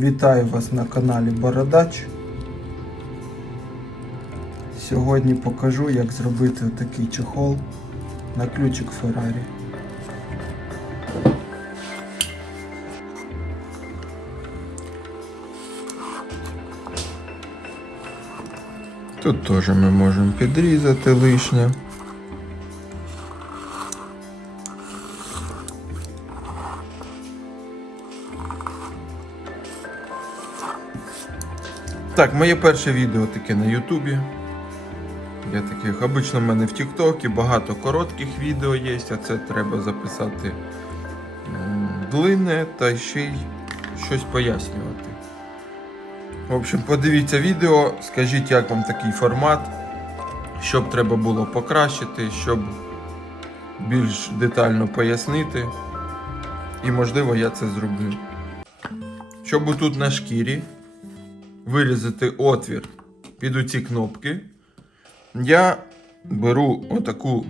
Вітаю вас на каналі Бородач. Сьогодні покажу, як зробити такий чохол на ключик Феррарі. Тут теж ми можемо підрізати лишнє. Так, моє перше відео таке на Ютубі. Я таких, обично в мене в Тіктокі багато коротких відео є, а це треба записати длинне та ще й щось пояснювати. В общем, подивіться відео, скажіть, як вам такий формат, що б треба було покращити, щоб більш детально пояснити. І можливо я це зроблю. Щоб тут на шкірі вирізати отвір під оці кнопки, я беру отаку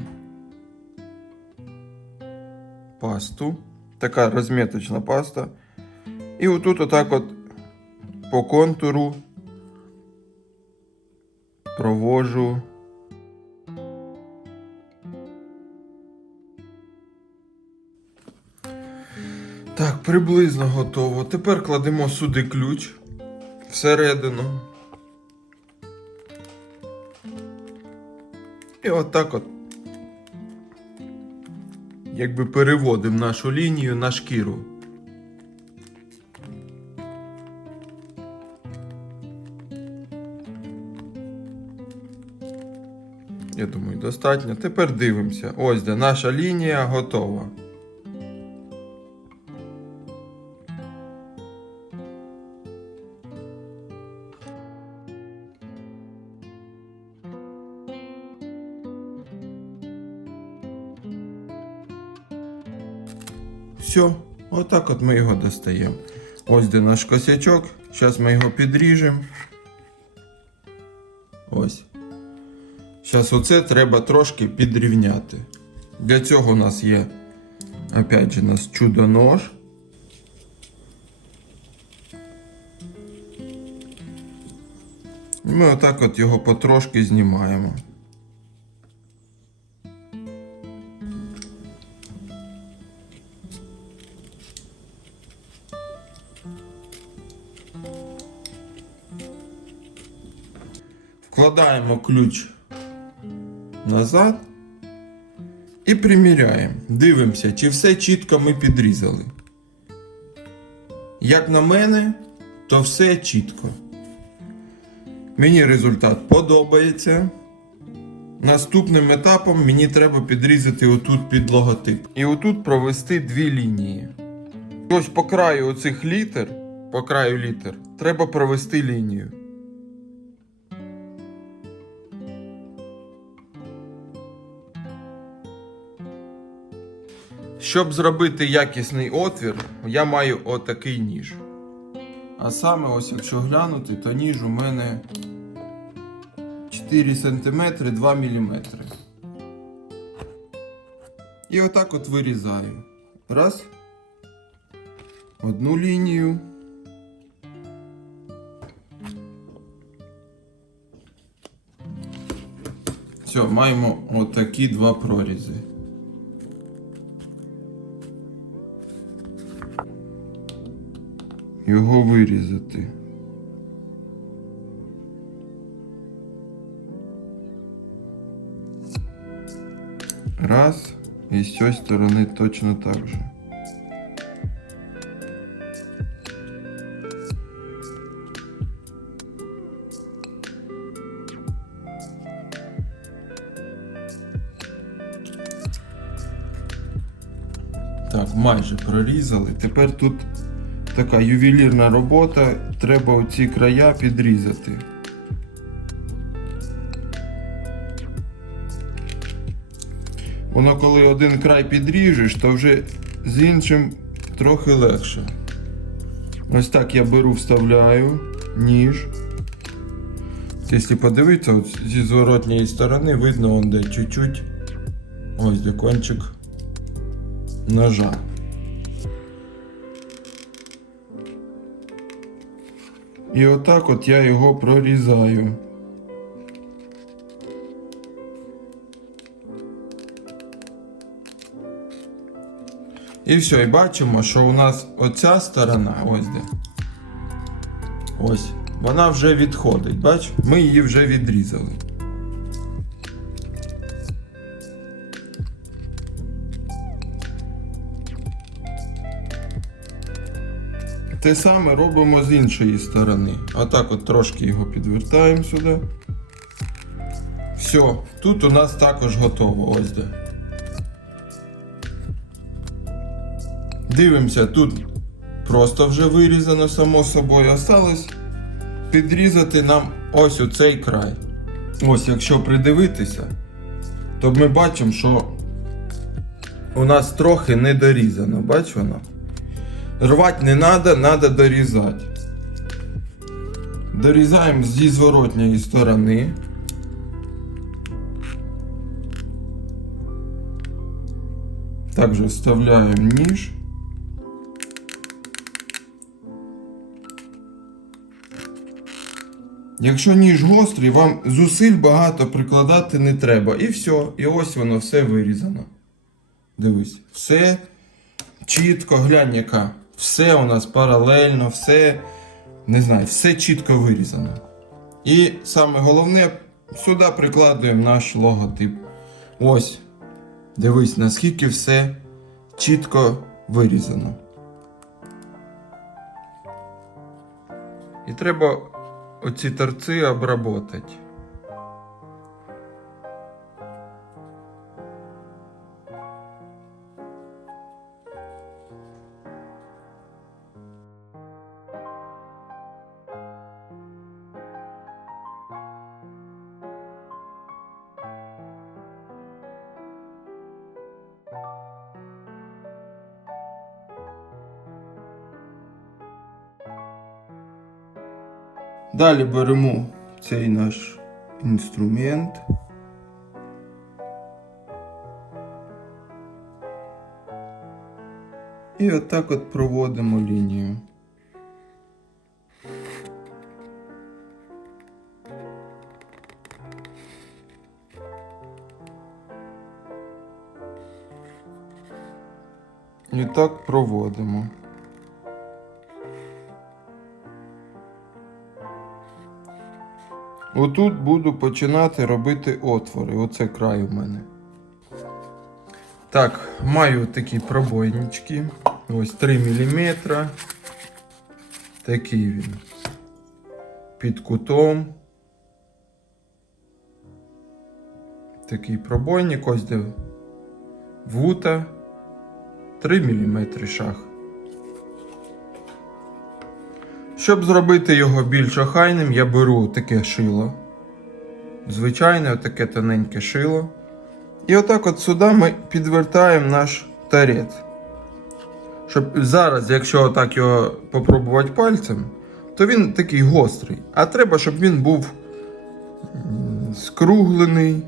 пасту, така розміточна паста. І отут отак от по контуру провожу. Так, приблизно готово. Тепер кладемо сюди ключ всередину. І отак от. Якби переводимо нашу лінію на шкіру. Я думаю, достатньо. Тепер дивимося. Ось де наша лінія готова. Все, отак от ми його достаємо. Ось де наш косячок. Зараз ми його підріжемо. Ось. Зараз оце треба трошки підрівняти. Для цього у нас є, опять же, у нас чудо-нож. Ми отак от його потрошки знімаємо. Вкладаємо ключ назад і приміряємо. Дивимося, чи все чітко ми підрізали. Як на мене, то все чітко. Мені результат подобається. Наступним етапом мені треба підрізати отут під логотип. І отут провести дві лінії. Ось по краю оцих літер, по краю літер, треба провести лінію. Щоб зробити якісний отвір, я маю отакий ніж. А саме, ось якщо глянути, то ніж у мене 4 см 2 мм. І отак от вирізаю. Раз. Одну лінію. Все, маємо отакі два прорізи. Його вирізати. Раз. І з цієї сторони точно так же. Так, майже прорізали. Тепер тут така ювелірна робота, треба оці края підрізати. Воно коли один край підріжеш, то вже з іншим трохи легше. Ось так я беру, вставляю ніж. Якщо подивитися, от зі зворотньої сторони видно, он де чуть-чуть ось де кончик ножа. І отак от я його прорізаю. І все, і бачимо, що у нас оця сторона, ось де. Ось, вона вже відходить, бач? Ми її вже відрізали. Те саме робимо з іншої сторони. Отак от трошки його підвертаємо сюди. Все, тут у нас також готово. Ось де. Дивимося, тут просто вже вирізано само собою. Осталось підрізати нам ось у цей край. Ось, якщо придивитися, то ми бачимо, що у нас трохи не дорізано. Бач воно? Рвати не треба, треба дорізати. Дорізаємо зі зворотньої сторони. Також вставляємо ніж. Якщо ніж гострий, вам зусиль багато прикладати не треба. І все. І ось воно все вирізано. Дивись, все чітко, глянь, яка. Все у нас паралельно, все, не знаю, все чітко вирізано. І саме головне, сюди прикладуємо наш логотип. Ось. Дивись, наскільки все чітко вирізано. І треба оці торці обработати. Далі беремо цей наш інструмент. І отак от проводимо лінію. І так проводимо. Отут буду починати робити отвори. Оце край у мене. Так, маю такі пробойнички. Ось 3 мм. Такий він. Під кутом. Такий пробойник, ось де вута. 3 мм шах. Щоб зробити його більш охайним, я беру таке шило. Звичайне, таке тоненьке шило. І отак от сюди ми підвертаємо наш тарець. Щоб зараз, якщо отак його попробувати пальцем, то він такий гострий. А треба, щоб він був скруглений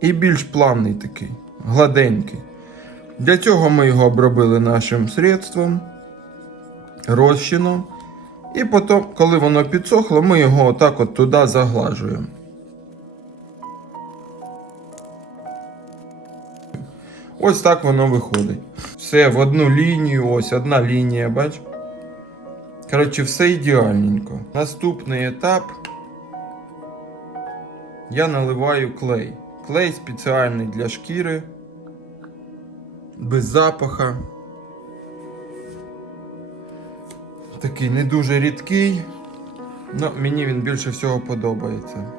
і більш плавний такий, гладенький. Для цього ми його обробили нашим средством, розчином. І потім, коли воно підсохло, ми його отак от туди заглажуємо. Ось так воно виходить. Все в одну лінію, ось одна лінія, бач? Коротше, все ідеальненько. Наступний етап. Я наливаю клей. Клей спеціальний для шкіри. Без запаха. Такий не дуже рідкий, але мені він більше всього подобається.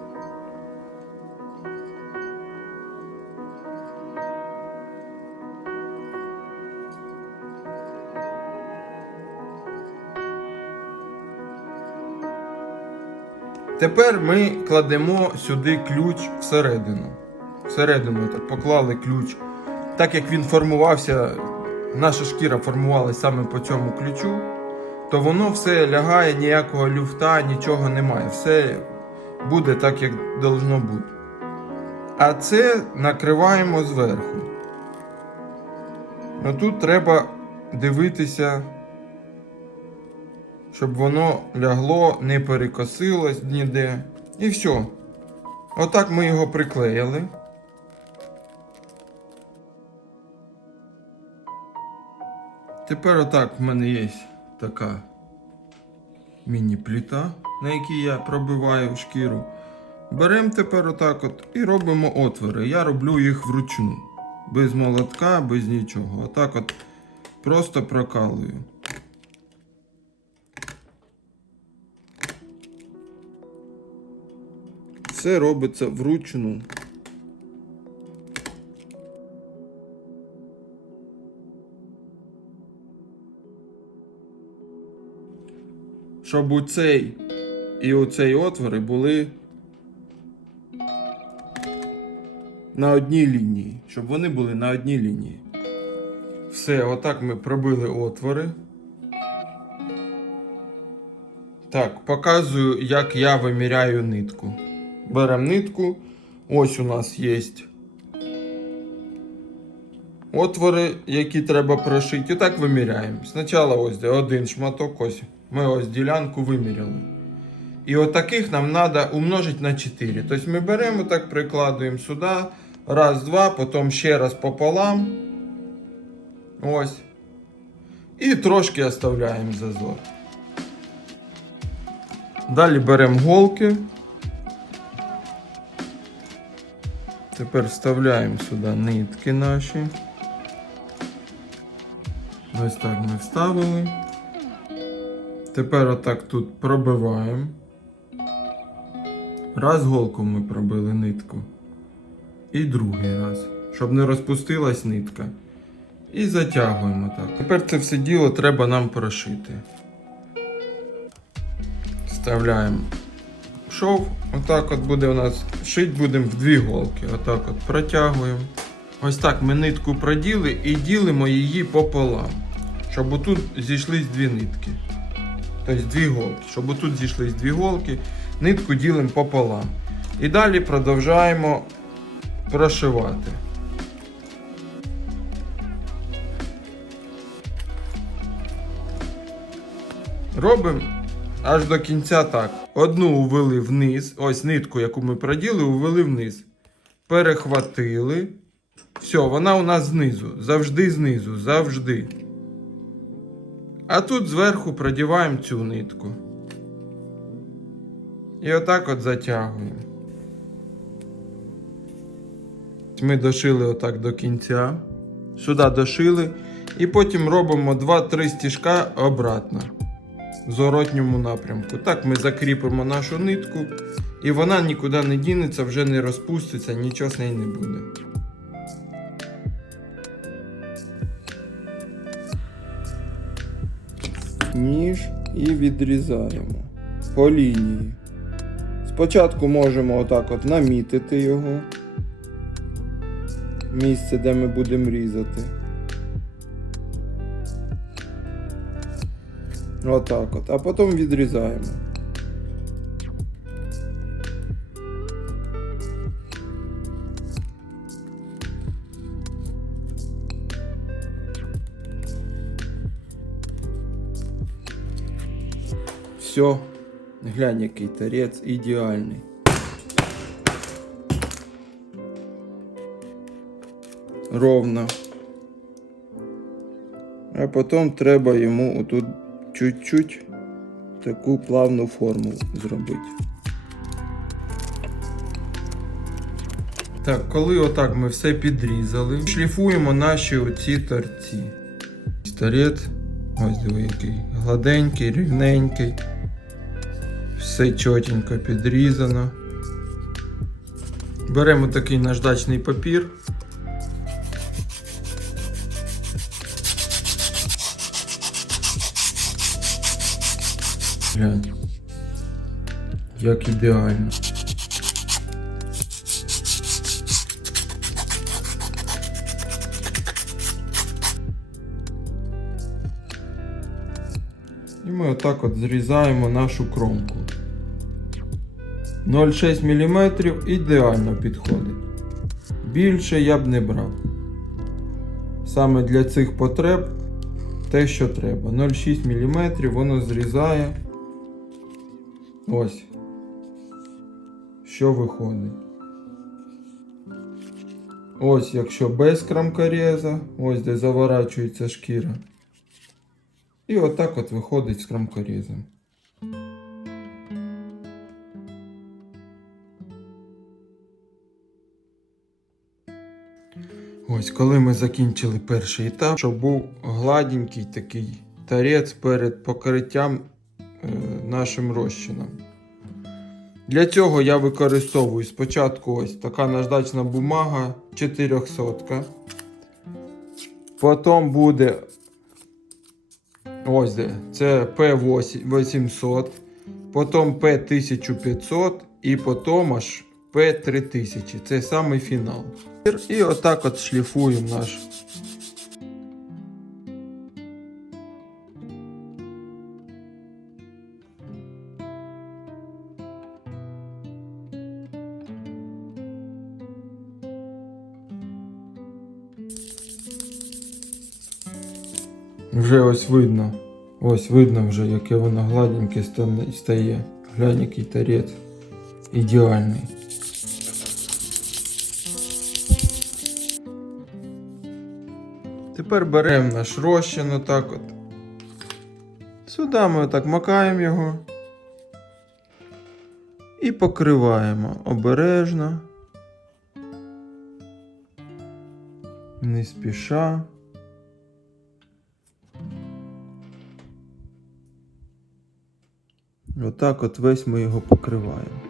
Тепер ми кладемо сюди ключ всередину. Всередину так поклали ключ. Так як він формувався, наша шкіра формувалася саме по цьому ключу то воно все лягає, ніякого люфта, нічого немає. Все буде так, як должно бути. А це накриваємо зверху. Ну тут треба дивитися, щоб воно лягло, не перекосилось ніде. І все. Отак ми його приклеїли. Тепер отак в мене є така міні-пліта, на якій я пробиваю шкіру. Беремо тепер отак от і робимо отвори. Я роблю їх вручну. Без молотка, без нічого. Отак от просто прокалую. Все робиться вручну. Щоб у цей і у цей отвори були на одній лінії. Щоб вони були на одній лінії. Все, отак ми пробили отвори. Так, показую, як я виміряю нитку. Беремо нитку. Ось у нас є отвори, які треба прошити. І так виміряємо. Спочатку ось один шматок, ось. Ми ось ділянку виміряли. І отаких нам треба умножити на 4. Тобто ми беремо так, прикладуємо сюди. Раз, два, потім ще раз пополам. Ось. І трошки оставляємо зазор. Далі беремо голки. Тепер вставляємо сюди нитки наші. Ось так ми вставили. Тепер отак тут пробиваємо. Раз голку ми пробили нитку. І другий раз, щоб не розпустилась нитка. І затягуємо так. Тепер це все діло треба нам прошити. Вставляємо шов. Отак от буде у нас. Шить будемо в дві голки. Отак от протягуємо. Ось так ми нитку проділи і ділимо її пополам. Щоб отут зійшлись дві нитки. Тобто дві голки. Щоб отут зійшлись дві голки, нитку ділимо пополам. І далі продовжаємо прошивати. Робимо аж до кінця так. Одну увели вниз, ось нитку, яку ми проділи, увели вниз. Перехватили. Все, вона у нас знизу. Завжди знизу, завжди. А тут зверху продіваємо цю нитку. І отак от затягуємо. Ми дошили отак до кінця. Сюди дошили. І потім робимо 2-3 стіжка обратно. В зворотньому напрямку. Так ми закріпимо нашу нитку, і вона нікуди не дінеться, вже не розпуститься, нічого з неї не буде. Ніж і відрізаємо по лінії. Спочатку можемо отак от намітити його. Місце, де ми будемо різати. Отак от. А потім відрізаємо. Все. Глянь, який торець ідеальний. Ровно. А потім треба йому отут чуть-чуть таку плавну форму зробити. Так, коли отак ми все підрізали, шліфуємо наші оці торці. Торець, ось який гладенький, рівненький. Все чотенько підрізано. Беремо такий наждачний папір. Глянь. Як ідеально. І ми отак от зрізаємо нашу кромку. 0,6 мм ідеально підходить. Більше я б не брав. Саме для цих потреб те, що треба. 0,6 мм воно зрізає. Ось. Що виходить. Ось, якщо без крамкореза, ось де заворачується шкіра. І отак от виходить з крамкорезом. Ось, коли ми закінчили перший етап, щоб був гладенький такий тарець перед покриттям е, нашим розчином. Для цього я використовую спочатку ось така наждачна бумага 400. Потім буде ось де, це P800, потім P1500 і потім аж P3000. Це самий фінал. І отак от шліфуємо наш. Вже ось видно. Ось видно вже, яке воно гладеньке стає. Глянь, який тарець. Ідеальний. Тепер беремо наш розчин отак от. Сюди ми отак макаємо його. І покриваємо обережно. Не спіша. Отак от весь ми його покриваємо.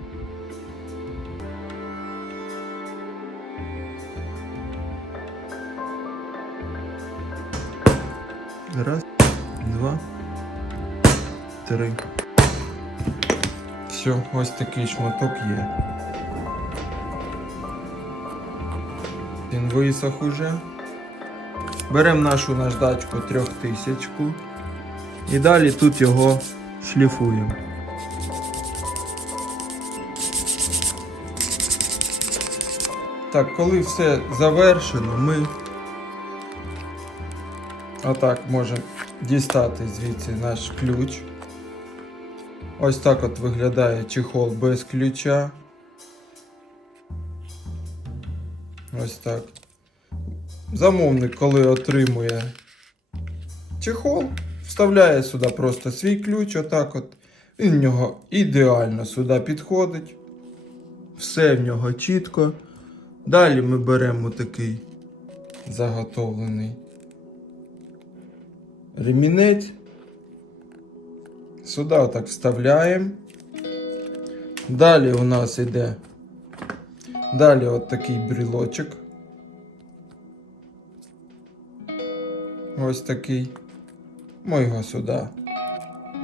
Раз, два, три. Все, ось такий шматок є. Він висох уже. Беремо нашу наждачку трьохтисячку і далі тут його шліфуємо. Так, коли все завершено, ми отак можемо дістати звідси наш ключ. Ось так от виглядає чехол без ключа. Ось так. Замовник, коли отримує чехол, вставляє сюди просто свій ключ, отак от. Він в нього ідеально сюди підходить. Все в нього чітко. Далі ми беремо такий заготовлений ремінець. Сюди отак вставляємо. Далі у нас йде далі от такий брілочок. Ось такий. Ми його сюди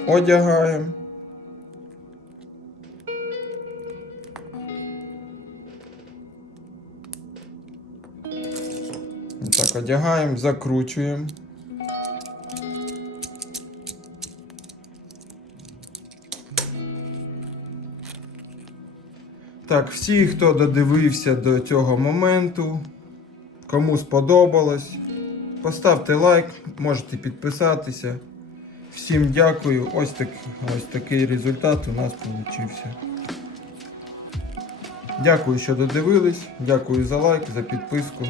одягаємо. Так, одягаємо, закручуємо. Так, всі, хто додивився до цього моменту, кому сподобалось, поставте лайк, можете підписатися. Всім дякую. Ось, так, ось такий результат у нас вийшов. Дякую, що додивились. Дякую за лайк, за підписку.